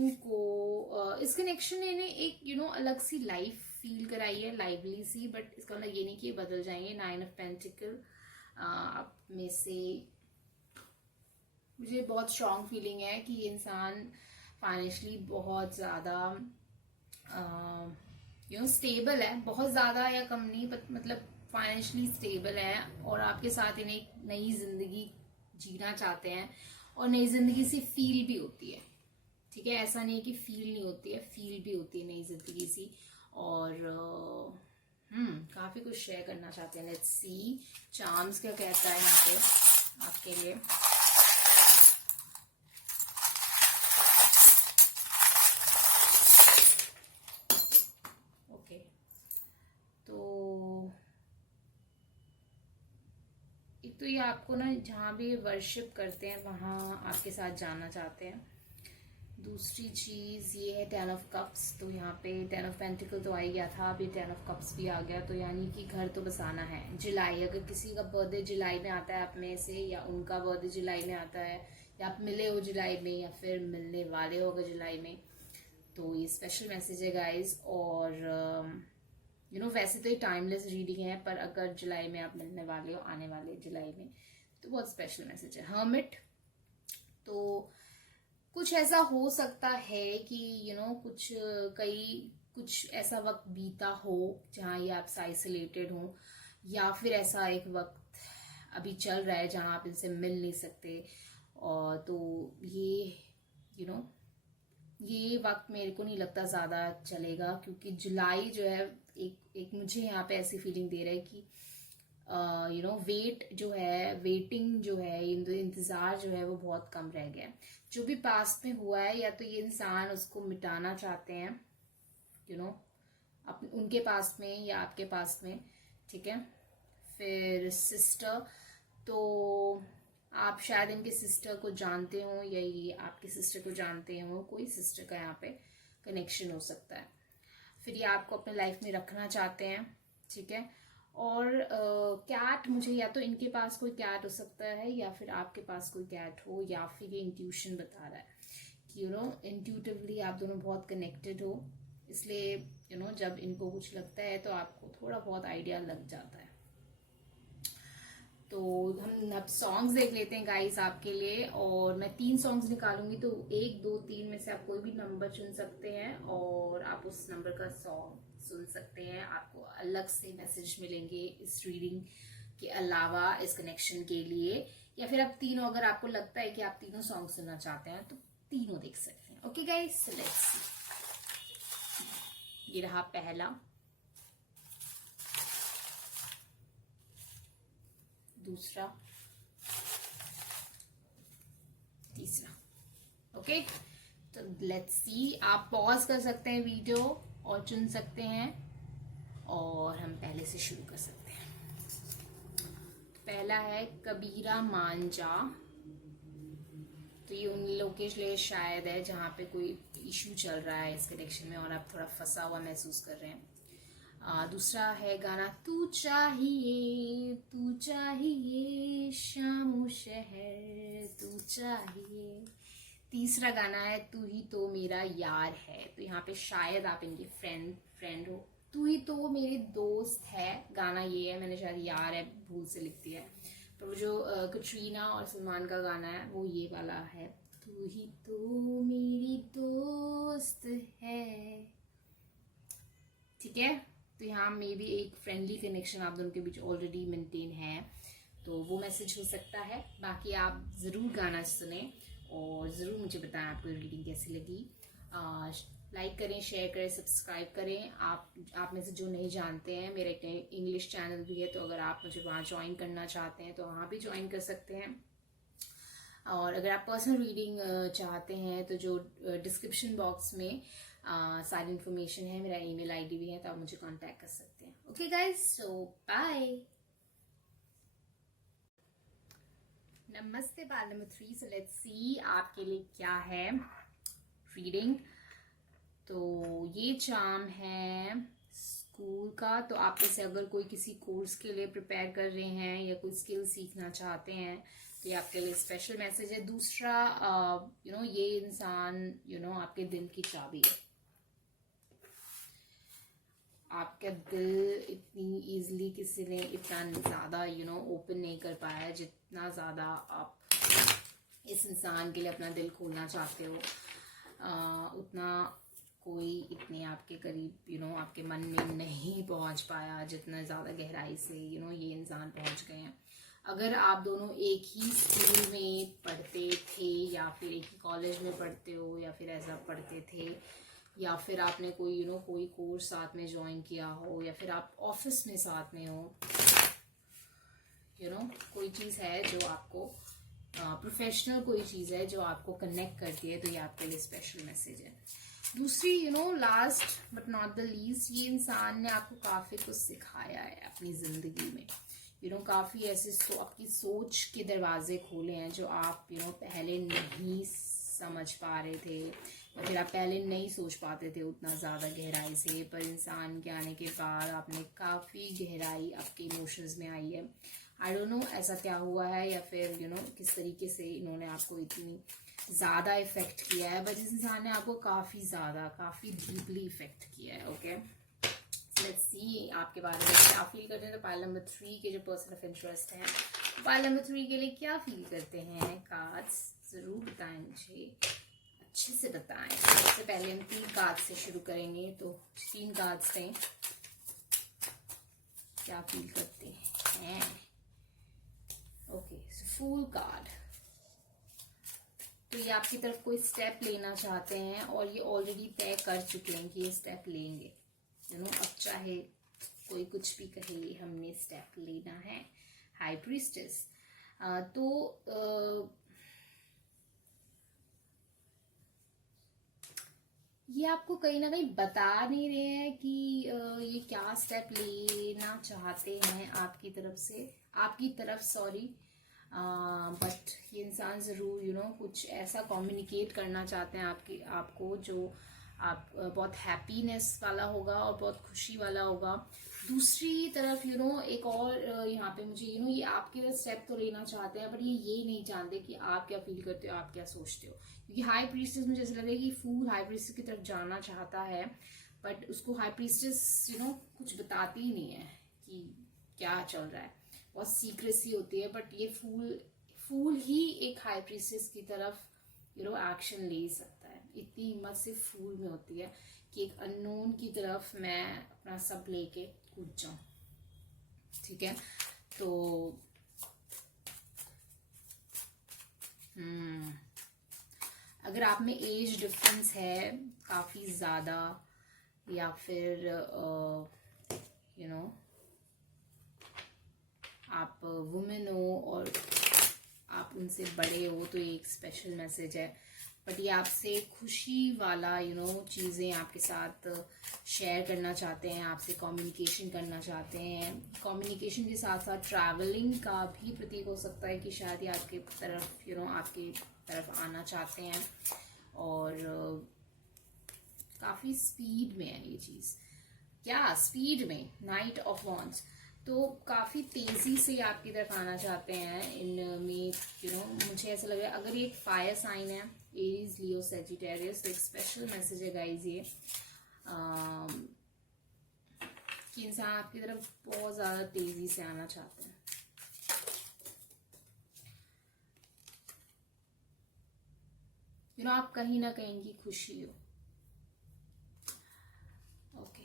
ने एक अलग सी लाइफ फील कराई है, लाइवली सी, बट इसका मतलब ये नहीं कि ये बदल जाएंगे। 9 ऑफ पेंटिकल आप में से मुझे बहुत स्ट्रॉन्ग फीलिंग है कि ये इंसान फाइनेंशियली बहुत ज़्यादा स्टेबल है। बहुत ज़्यादा या कम नहीं, मतलब फाइनेंशियली स्टेबल है और आपके साथ इन्हें एक नई जिंदगी जीना चाहते हैं और नई जिंदगी से फील भी होती है। ठीक है, ऐसा नहीं है कि फील नहीं होती है, फील भी होती है नई जिंदगी सी। और काफी कुछ शेयर करना चाहते हैं। लेट्स सी चार्म्स क्या कहता है यहाँ पे आपके लिए। ओके, तो एक तो ये आपको ना जहाँ भी वर्शिप करते हैं वहाँ आपके साथ जाना चाहते हैं। दूसरी चीज़ ये है 10 ऑफ कप्स। तो यहाँ पे 10 ऑफ पेंटिकल तो आ ही गया था, अभी 10 ऑफ कप्स भी आ गया। तो यानी कि घर तो बसाना है। जुलाई, अगर किसी का बर्थडे जुलाई में आता है आप में से, या उनका बर्थडे जुलाई में आता है, या आप मिले हो जुलाई में, या फिर मिलने वाले हो अगर जुलाई में, तो ये स्पेशल मैसेज है गाइज। और वैसे तो ये टाइमलेस रीडिंग है, पर अगर जुलाई में आप मिलने वाले हो, आने वाले जुलाई में, तो बहुत स्पेशल मैसेज है। हर्मिट, तो कुछ ऐसा हो सकता है कि कुछ ऐसा वक्त बीता हो जहाँ ये आपसे आइसोलेटेड हो, या फिर ऐसा एक वक्त अभी चल रहा है जहाँ आप इनसे मिल नहीं सकते। और तो ये वक्त मेरे को नहीं लगता ज़्यादा चलेगा, क्योंकि जुलाई जो है एक मुझे यहाँ पे ऐसी फीलिंग दे रहा है कि वेटिंग जो है, इंतज़ार जो है वो बहुत कम रह गया है। जो भी पास्ट में हुआ है, या तो ये इंसान उसको मिटाना चाहते हैं उनके पास में या आपके पास में। ठीक है, फिर सिस्टर, तो आप शायद इनके सिस्टर को जानते हो या ये आपके सिस्टर को जानते हो। कोई सिस्टर का यहाँ पे कनेक्शन हो सकता है। फिर ये आपको अपने लाइफ में रखना चाहते हैं। ठीक है, और कैट, मुझे या तो इनके पास कोई कैट हो सकता है या फिर आपके पास कोई कैट हो, या फिर ये इंट्यूशन बता रहा है कि इंट्यूटिवली आप दोनों बहुत कनेक्टेड हो। इसलिए जब इनको कुछ लगता है तो आपको थोड़ा बहुत आइडिया लग जाता है। तो हम अब सॉन्ग्स देख लेते हैं गाइस आपके लिए, और मैं 3 सॉन्ग्स निकालूंगी। तो 1, 2, 3 में से आप कोई भी नंबर चुन सकते हैं और आप उस नंबर का सॉन्ग सुन सकते हैं। आपको अलग से मैसेज मिलेंगे इस रीडिंग के अलावा इस कनेक्शन के लिए, या फिर आप तीनों, अगर आपको लगता है कि आप तीनों सॉन्ग सुनना चाहते हैं तो तीनों देख सकते हैं। Okay guys, let's see. ये रहा पहला, दूसरा, तीसरा। ओके, तो लेट्स सी। आप पॉज कर सकते हैं वीडियो और चुन सकते हैं, और हम पहले से शुरू कर सकते हैं। पहला है कबीरा मांझा। तो ये उन लोगों के लिए शायद है जहाँ पे कोई इशू चल रहा है इस कनेक्शन में और आप थोड़ा फंसा हुआ महसूस कर रहे हैं। दूसरा है गाना तू चाहिए शाम शहर तू चाहिए। तीसरा गाना है तू ही तो मेरा यार है। तो यहाँ पे शायद आप इनके फ्रेंड हो। तू ही तो मेरे दोस्त है, गाना ये है, मैंने शायद यार है भूल से लिख दिया है। पर वो जो कटरीना और सलमान का गाना है वो ये वाला है, तू ही तो मेरी दोस्त है। ठीक है, तो यहाँ मे भी एक फ्रेंडली कनेक्शन आप दोनों के बीच ऑलरेडी मेंटेन है, तो वो मैसेज हो सकता है। बाकी आप ज़रूर गाना सुने और ज़रूर मुझे बताएं आपको रीडिंग कैसी लगी। लाइक करें, शेयर करें, सब्सक्राइब करें। आप में से जो नहीं जानते हैं, मेरा एक इंग्लिश चैनल भी है, तो अगर आप मुझे वहाँ ज्वाइन करना चाहते हैं तो वहाँ भी ज्वाइन कर सकते हैं। और अगर आप पर्सनल रीडिंग चाहते हैं तो जो डिस्क्रिप्शन बॉक्स में सारी इन्फॉर्मेशन है, मेरा ईमेल आईडी भी है, तो आप मुझे कांटेक्ट कर सकते हैं। ओके गाइज, सो बाय। नमस्ते बाल नंबर 3। सो लेट्स सी आपके लिए क्या है रीडिंग। तो ये चार्म है स्कूल का। तो आप में से अगर कोई किसी कोर्स के लिए प्रिपेयर कर रहे हैं या कोई स्किल सीखना चाहते हैं तो ये आपके लिए स्पेशल मैसेज है। दूसरा ये इंसान आपके दिल की चाबी है। आपका दिल इतनी इजीली किसी ने इतना ज़्यादा ओपन नहीं कर पाया जितना ज़्यादा आप इस इंसान के लिए अपना दिल खोलना चाहते हो। उतना कोई इतने आपके करीब आपके मन में नहीं पहुंच पाया जितना ज़्यादा गहराई से ये इंसान पहुंच गए हैं। अगर आप दोनों एक ही स्कूल में पढ़ते थे या फिर एक ही कॉलेज में पढ़ते हो या फिर ऐसा पढ़ते थे या फिर आपने कोई कोई कोर्स साथ में ज्वाइन किया हो या फिर आप ऑफिस में साथ में हो, कोई चीज़ है जो आपको प्रोफेशनल कोई चीज़ है जो आपको कनेक्ट करती है, तो ये आपके लिए स्पेशल मैसेज है। दूसरी last but not the least, ये इंसान ने आपको काफ़ी कुछ सिखाया है अपनी ज़िंदगी में। काफ़ी ऐसे आपकी सोच के दरवाजे खोले हैं जो आप पहले नहीं समझ पा रहे थे या फिर आप पहले नहीं सोच पाते थे उतना ज़्यादा गहराई से। पर इंसान के आने के बाद आपने काफ़ी गहराई आपके इमोशंस में आई है। आई डोंट नो ऐसा क्या हुआ है या फिर किस तरीके से इन्होंने आपको इतनी ज़्यादा इफेक्ट किया है, बट इस इंसान ने आपको काफ़ी डीपली इफेक्ट किया है। ओके, लेट्स सी आपके बारे में क्या फील करते हैं। तो पाइल नंबर 3 के जो पर्सन ऑफ इंटरेस्ट हैं, पाइल नंबर 3 के लिए क्या फील करते हैं कार्ड्स, ज़रूर बताएं मुझे, अच्छे से बताएं। सबसे पहले हम 3 कार्ड से शुरू करेंगे, तो 3 कार्ड्स हैं, क्या फील करते हैं। ओके, सो फूल कार्ड। तो ये आपकी तरफ कोई स्टेप लेना चाहते हैं और ये ऑलरेडी तय कर चुके हैं कि ये स्टेप लेंगे। अब चाहे कोई कुछ भी कहे, हमने स्टेप लेना है। High priestess. ये आपको कहीं ना कहीं बता नहीं रहे हैं कि ये क्या स्टेप लेना चाहते हैं आपकी तरफ सॉरी, बट ये इंसान ज़रूर कुछ ऐसा कम्युनिकेट करना चाहते हैं आपको जो आप बहुत हैप्पीनेस वाला होगा और बहुत खुशी वाला होगा। दूसरी तरफ एक और यहाँ पे मुझे ये आपके लिए स्टेप तो लेना चाहते हैं, बट ये नहीं जानते कि आप क्या फील करते हो, आप क्या सोचते हो। क्योंकि हाई प्रीस्टेस मुझे ऐसा लग रहा है कि फूल हाई प्रीस्टेस की तरफ जाना चाहता है, बट उसको हाई प्रीस्टेस कुछ बताती ही नहीं है कि क्या चल रहा है। बहुत सीक्रेसी होती है, बट ये फूल ही एक हाई प्रीस्टेस की तरफ एक्शन ले सकता है। इतनी हिम्मत सिर्फ फूल में होती है कि एक अननोन की तरफ मैं अपना सब लेके कूद जाऊं। ठीक है, तो अगर आप में एज डिफरेंस है काफी ज्यादा या फिर आप वुमेन हो और आप उनसे बड़े हो, तो ये एक स्पेशल मैसेज है। बट ये आपसे खुशी वाला चीज़ें आपके साथ शेयर करना चाहते हैं, आपसे कम्युनिकेशन करना चाहते हैं। कम्युनिकेशन के साथ साथ ट्रैवलिंग का भी प्रतीक हो सकता है कि शायद ये आपके तरफ आना चाहते हैं। और काफ़ी स्पीड में है ये चीज़, क्या स्पीड में, नाइट ऑफ वॉन्ड्स, तो काफ़ी तेज़ी से आपकी तरफ आना चाहते हैं। इनमें मुझे ऐसा लग रहा है अगर ये एक फायर साइन है एरीज, लियो, सेजिटेरियस। तो एक स्पेशल मैसेज है गाइज ये कि इंसान आपकी तरफ बहुत ज़्यादा तेज़ी से आना चाहते हैं। आप कहीं ना कहीं की खुशी हो। ओके,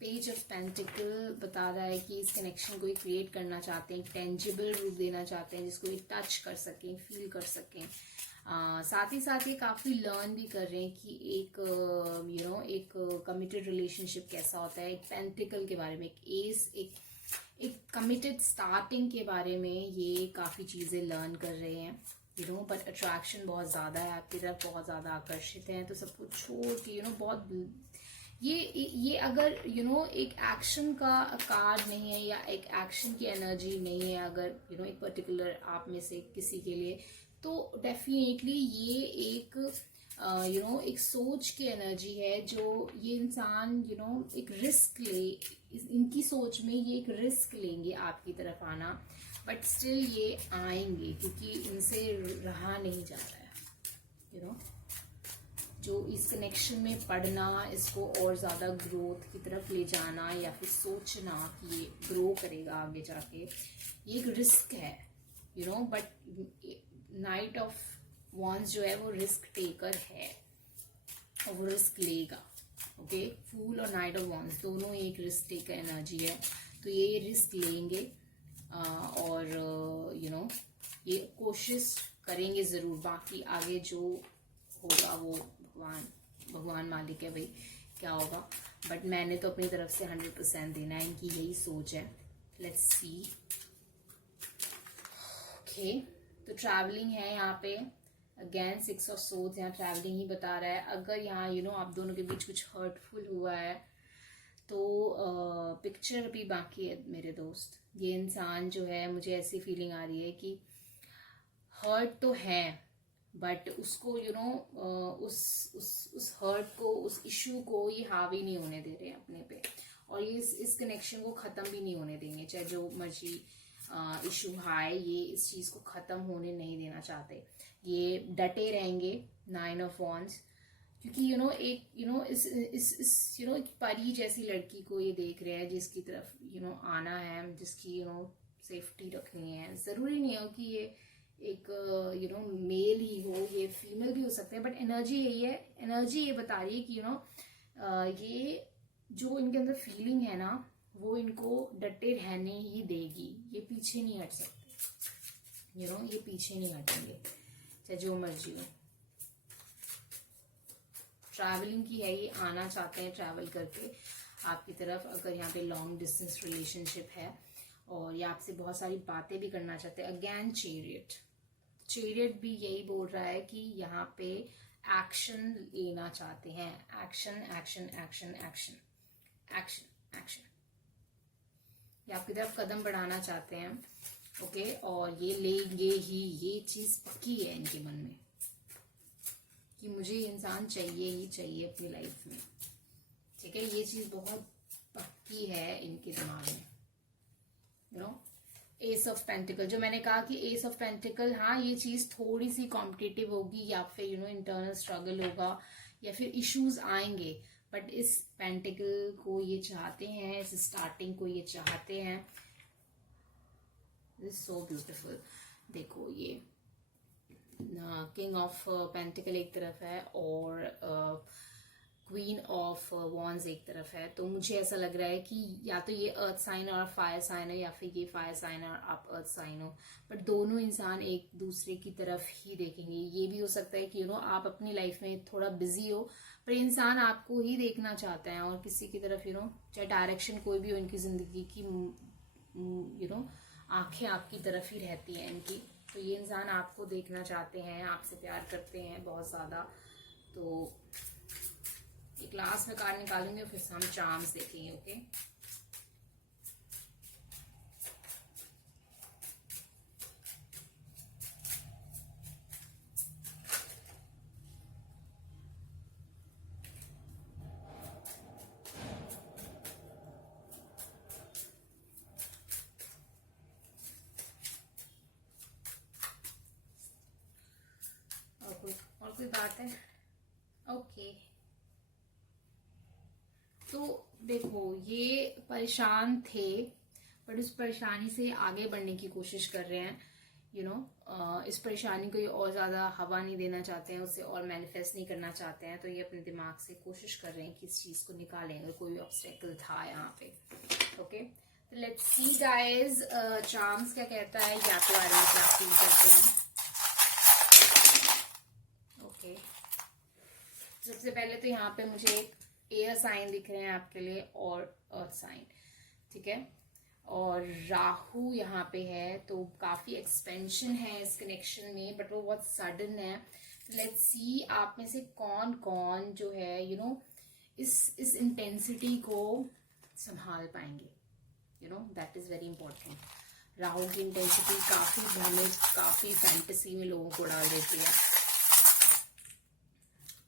पेज ऑफ पेंटिकल बता रहा है कि इस कनेक्शन को क्रिएट करना चाहते हैं, एक टेंजिबल रूप देना चाहते हैं जिसको ये टच कर सकें, फील कर सकें। साथ ही साथ ये काफ़ी लर्न भी कर रहे हैं कि एक एक कमिटेड रिलेशनशिप कैसा होता है, एक पेंटिकल के बारे में, एक एस, एक कमिटेड स्टार्टिंग के बारे में ये काफ़ी चीज़ें लर्न कर रहे हैं। बट अट्रैक्शन बहुत ज़्यादा है आपकी तरफ, बहुत ज़्यादा आकर्षित हैं। तो सब कुछ छोड़ के बहुत ये अगर एक एक्शन का कार्ड नहीं है या एक एक्शन की एनर्जी नहीं है, अगर एक पर्टिकुलर आप में से किसी के लिए, तो डेफिनेटली ये एक एक सोच की एनर्जी है जो ये इंसान एक रिस्क ले, इनकी सोच में ये एक रिस्क लेंगे आपकी तरफ आना, बट स्टिल ये आएंगे क्योंकि इनसे रहा नहीं जा रहा है। जो इस कनेक्शन में पढ़ना, इसको और ज़्यादा ग्रोथ की तरफ ले जाना या फिर सोचना कि ये ग्रो करेगा आगे जाके, ये एक रिस्क है। बट नाइट ऑफ वॉन्स जो है वो रिस्क टेकर है और वो रिस्क लेगा। ओके, फूल और नाइट ऑफ वॉन्स दोनों एक रिस्क टेकर एनर्जी है, तो ये रिस्क लेंगे और ये कोशिश करेंगे ज़रूर। बाकी आगे जो होगा वो भगवान मालिक है भाई, क्या होगा। बट मैंने तो अपनी तरफ से 100% देना है, इनकी यही सोच है। Let's see. ओके, तो ट्रैवलिंग है यहाँ पे। अगेन 6 ऑफ सोर्ड्स यहाँ ट्रैवलिंग ही बता रहा है। अगर यहाँ आप दोनों के बीच कुछ हर्टफुल हुआ है तो पिक्चर अभी बाकी है मेरे दोस्त। ये इंसान जो है, मुझे ऐसी फीलिंग आ रही है कि हर्ट तो है, बट उसको उस हर्ट को, उस इशू को ये हावी नहीं होने दे रहे हैं अपने पे, और ये इस कनेक्शन को ख़त्म भी नहीं होने देंगे। चाहे जो मर्जी इशू आए, ये इस चीज़ को ख़त्म होने नहीं देना चाहते। ये डटे रहेंगे 9 ऑफ वॉन्ड्स, क्योंकि एक परी जैसी लड़की को ये देख रहे हैं जिसकी तरफ आना है, जिसकी सेफ्टी रखनी है। ज़रूरी नहीं हो कि ये एक मेल ही हो, ये फीमेल भी हो सकते हैं, बट एनर्जी यही है। एनर्जी ये बता रही है कि ये जो इनके अंदर फीलिंग है ना, वो इनको डटे रहने ही देगी। ये पीछे नहीं हट सकते, ये पीछे नहीं हटेंगे चाहे जो मर्जी हो। ट्रैवलिंग की है, ये आना चाहते हैं ट्रैवल करके आपकी तरफ। अगर यहाँ पे लॉन्ग डिस्टेंस रिलेशनशिप है और ये आपसे बहुत सारी बातें भी करना चाहते हैं। अगेन चैरियट भी यही बोल रहा है कि यहाँ पे एक्शन लेना चाहते हैं। Action action action action action action, ये आपकी तरफ कदम बढ़ाना चाहते हैं। ओके, और ये लेंगे ही, ये चीज पक्की है इनके मन में कि मुझे इंसान चाहिए ही चाहिए अपनी लाइफ में। ठीक है, ये चीज बहुत पक्की है इनके दिमाग में। एस ऑफ पेंटिकल, जो मैंने कहा कि एस ऑफ पेंटिकल, हाँ ये चीज थोड़ी सी कॉम्पिटिटिव होगी या फिर इंटरनल स्ट्रगल होगा या फिर इश्यूज आएंगे, बट इस पेंटिकल को ये चाहते हैं, इस स्टार्टिंग को ये चाहते हैं। This so beautiful. देखो, ये किंग ऑफ पेंटिकल एक तरफ है और क्वीन ऑफ वॉन्ड्स एक तरफ है। तो मुझे ऐसा लग रहा है कि या तो ये अर्थ साइन और फायर साइन है, या फिर ये फायर साइन और आप अर्थ साइन हो, बट दोनों इंसान एक दूसरे की तरफ ही देखेंगे। ये भी हो सकता है कि आप अपनी लाइफ में थोड़ा बिजी हो, पर इंसान आपको ही देखना चाहता है और किसी की तरफ चाहे डायरेक्शन कोई भी हो इनकी जिंदगी की, आंखें आपकी तरफ ही रहती हैं इनकी। तो ये इंसान आपको देखना चाहते हैं, आपसे प्यार करते हैं बहुत ज्यादा। तो एक लास्ट में कार्ड निकालेंगे और फिर हम चार्म्स देखेंगे। ओके, बात है। ओके, तो देखो ये परेशान थे, बट उस परेशानी से आगे बढ़ने की कोशिश कर रहे हैं। इस परेशानी को ये और ज़्यादा हवा नहीं देना चाहते हैं, उससे और मैनिफेस्ट नहीं करना चाहते हैं, तो ये अपने दिमाग से कोशिश कर रहे हैं कि इस चीज़ को निकालें अगर कोई ऑब्स्टेकल था यहाँ पे। ओके, तो लेट्स सी गाइस, चार्म्स क्या कहता है, या तो बारे में क्या फील करते हैं। ओके, सबसे पहले तो यहाँ पे मुझे एक एयर साइन दिख रहे हैं आपके लिए और अर्थ साइन, ठीक है, और राहु यहाँ पे है, तो काफी एक्सपेंशन है इस कनेक्शन में, बट वो बहुत सडन है। लेट्स सी आप में से कौन कौन जो है इस इंटेंसिटी को संभाल पाएंगे। That is very important. Rahu की इंटेंसिटी काफी भ्रमित, काफी फैंटेसी में लोगों को डाल देती है।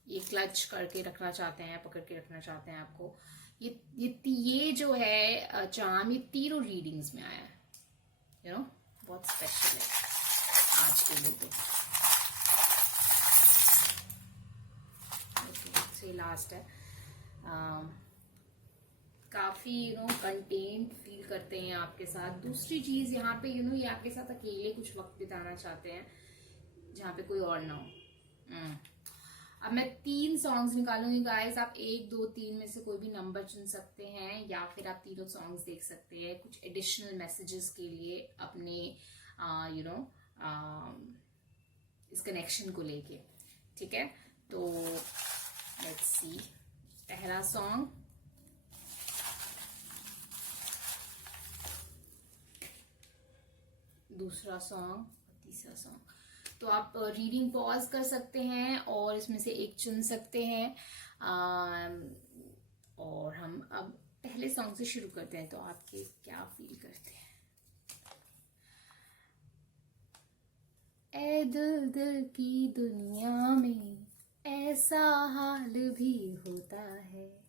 ये क्लच करके रखना चाहते हैं, पकड़ के रखना चाहते हैं आपको। ये जो है चार्म, ये तीनों रीडिंग्स में आया है। बहुत स्पेशल है आज के लिए तो। ओके, लास्ट है। काफी कंटेंट फील करते हैं आपके साथ। दूसरी चीज यहाँ पे ये आपके साथ अकेले कुछ वक्त बिताना चाहते हैं जहाँ पे कोई और ना हो। अब मैं 3 सॉन्ग्स निकालूंगी गाइस, आप 1, 2, 3 में से कोई भी नंबर चुन सकते हैं, या फिर आप तीनों सॉन्ग्स देख सकते हैं कुछ एडिशनल मैसेजेस के लिए अपने इस कनेक्शन को लेके, ठीक है। तो लेट्स सी, पहला सॉन्ग, दूसरा सॉन्ग, तीसरा सॉन्ग। तो आप रीडिंग पॉज कर सकते हैं और इसमें से एक चुन सकते हैं। और हम अब पहले सॉन्ग से शुरू करते हैं, तो आपके क्या फील करते हैं। ए दिल दिल की दुनिया में ऐसा हाल भी होता है,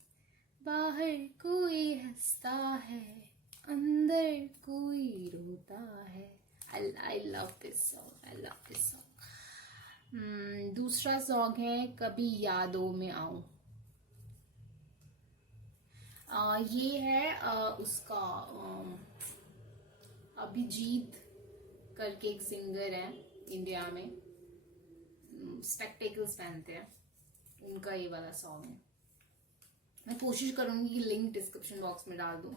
बाहर कोई हंसता है, अंदर कोई रोता है। I love this song. I love this song. दूसरा सॉन्ग है कभी यादों में आऊं। ये है उसका अभिजीत करके एक सिंगर है इंडिया में, स्पेक्टेकल्स पहनते हैं, उनका ये वाला सॉन्ग है। मैं कोशिश करूंगी कि लिंक डिस्क्रिप्शन बॉक्स में डाल दूं।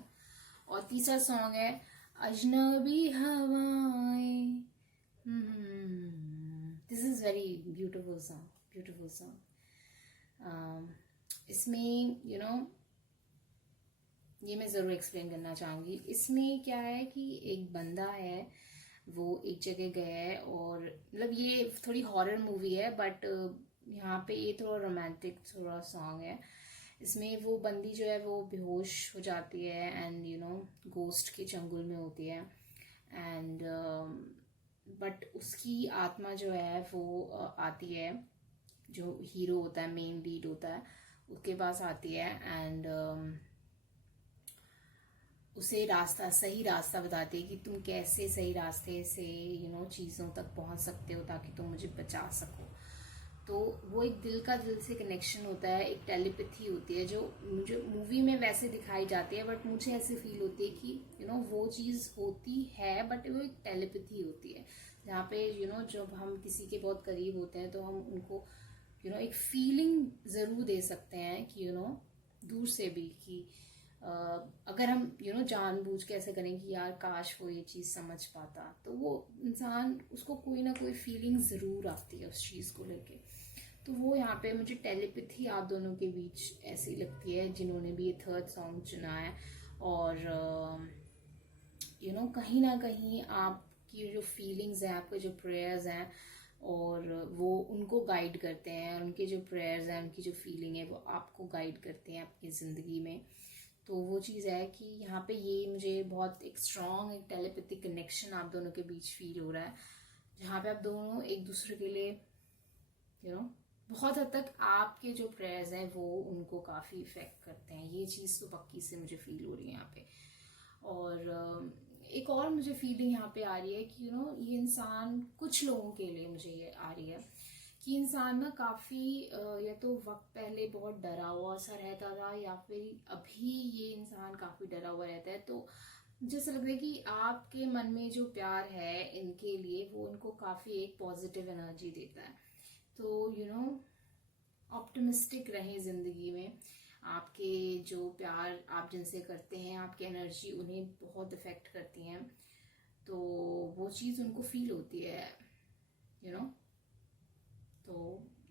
और तीसरा सॉन्ग है अजनबी हवाएं। This is very beautiful song, beautiful song. इसमें ये मैं ज़रूर एक्सप्लेन करना चाहूँगी। इसमें क्या है कि एक बंदा है, वो एक जगह गया है, और मतलब ये थोड़ी हॉरर मूवी है, बट यहाँ पे ये थोड़ा रोमांटिक थोड़ा सॉन्ग है। इसमें वो बंदी जो है वो बेहोश हो जाती है एंड गोस्ट के चंगुल में होती है, एंड बट उसकी आत्मा जो है वो आती है, जो हीरो होता है, मेन लीड होता है, उसके पास आती है, एंड उसे सही रास्ता बताती है कि तुम कैसे सही रास्ते से चीज़ों तक पहुंच सकते हो ताकि तुम मुझे बचा सको। तो वो एक दिल का दिल से कनेक्शन होता है, एक टेलीपैथी होती है जो मुझे मूवी में वैसे दिखाई जाती है, बट मुझे ऐसे फील होती है कि वो चीज़ होती है, बट वो एक टेलीपैथी होती है जहाँ पे जब हम किसी के बहुत करीब होते हैं तो हम उनको एक फीलिंग ज़रूर दे सकते हैं कि दूर से भी, कि अगर हम जानबूझ के ऐसे करें कि यार काश वो ये चीज़ समझ पाता, तो वो इंसान, उसको कोई ना कोई फीलिंग ज़रूर आती है उस चीज़ को लेके। तो वो यहाँ पे मुझे टेलीपैथी आप दोनों के बीच ऐसी लगती है, जिन्होंने भी ये थर्ड सॉन्ग चुना है। और कहीं ना कहीं आपकी जो फीलिंग्स हैं, आपके जो प्रेयर्स हैं, और वो उनको गाइड करते हैं, और उनके जो प्रेयर्स हैं, उनकी जो फीलिंग है, वो आपको गाइड करते हैं आपकी ज़िंदगी में। तो वो चीज़ है कि यहाँ पे ये मुझे बहुत एक स्ट्रॉन्ग एक टेलीपैथिक कनेक्शन आप दोनों के बीच फील हो रहा है, जहाँ पे आप दोनों एक दूसरे के लिए बहुत हद तक आपके जो प्रेयर्स हैं वो उनको काफ़ी इफेक्ट करते हैं। ये चीज़ तो पक्की से मुझे फील हो रही है यहाँ पे। और एक और मुझे फीलिंग यहाँ पे आ रही है कि ये इंसान, कुछ लोगों के लिए मुझे ये आ रही है कि इंसान ना काफी या तो वक्त पहले बहुत डरा हुआ सा रहता था, या फिर अभी ये इंसान काफी डरा हुआ रहता है। तो मुझे ऐसा लगता है कि आपके मन में जो प्यार है इनके लिए, वो उनको काफी एक पॉजिटिव एनर्जी देता है। तो ऑप्टिमिस्टिक रहें जिंदगी में। आपके जो प्यार आप जिनसे करते हैं, आपकी एनर्जी उन्हें बहुत इफेक्ट करती हैं, तो वो चीज़ उनको फील होती है यू नो तो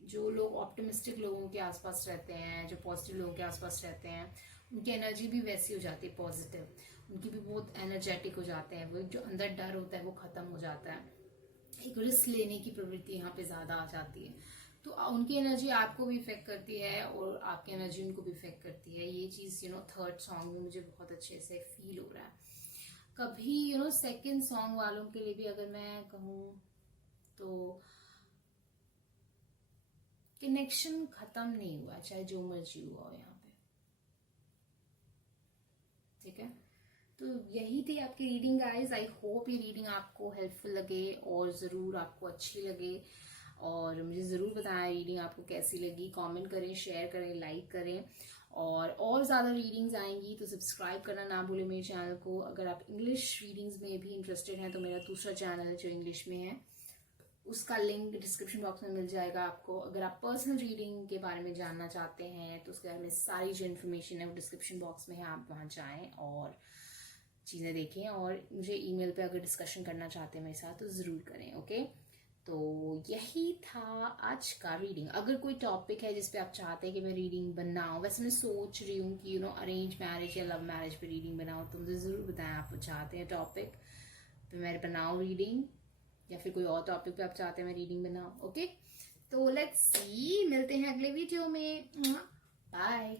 जो लोग ऑप्टिमिस्टिक लोगों के आसपास रहते हैं, जो पॉजिटिव लोगों के आसपास रहते हैं, उनकी एनर्जी भी वैसी हो जाती है पॉजिटिव, उनकी भी बहुत एनर्जेटिक हो जाते हैं। वो जो अंदर डर होता है वो खत्म हो जाता है, एक रिस्क लेने की प्रवृत्ति यहाँ पे ज्यादा आ जाती है। तो उनकी एनर्जी आपको भी इफेक्ट करती है और आपकी एनर्जी उनको भी इफेक्ट करती है। ये चीज थर्ड सॉन्ग में मुझे बहुत अच्छे से फील हो रहा है। कभी सेकंड सॉन्ग वालों के लिए भी अगर मैं कहूँ तो कनेक्शन खत्म नहीं हुआ, चाहे जो मर्जी हुआ हो यहाँ पे। ठीक है, तो यही थी आपकी रीडिंग गाइस। आई होप ये रीडिंग आपको हेल्पफुल लगे और ज़रूर आपको अच्छी लगे, और मुझे ज़रूर बताएं रीडिंग आपको कैसी लगी। कमेंट करें, शेयर करें, लाइक करें, और ज़्यादा रीडिंग्स आएंगी तो सब्सक्राइब करना ना भूलें मेरे चैनल को। अगर आप इंग्लिश रीडिंग्स में भी इंटरेस्टेड हैं तो मेरा दूसरा चैनल है जो इंग्लिश में है, उसका लिंक डिस्क्रिप्शन बॉक्स में मिल जाएगा आपको। अगर आप पर्सनल रीडिंग के बारे में जानना चाहते हैं तो उसके बारे में सारी जो इन्फॉर्मेशन है वो डिस्क्रिप्शन बॉक्स में है, आप वहाँ जाएँ और चीज़ें देखें। और मुझे ईमेल पे अगर डिस्कशन करना चाहते हैं मेरे साथ तो ज़रूर करें। ओके, तो यही था आज का रीडिंग। अगर कोई टॉपिक है जिस पे आप चाहते हैं कि मैं रीडिंग बनाऊं, वैसे मैं सोच रही हूँ कि अरेंज मैरिज या लव मैरिज पे रीडिंग बनाऊं, तो मुझे ज़रूर बताएं आप चाहते हैं टॉपिक पे मैं बनाऊं रीडिंग, या फिर कोई और टॉपिक पे आप चाहते हैं मैं रीडिंग बनाऊं। ओके, तो लेट्स सी, मिलते हैं अगले वीडियो में। बाय।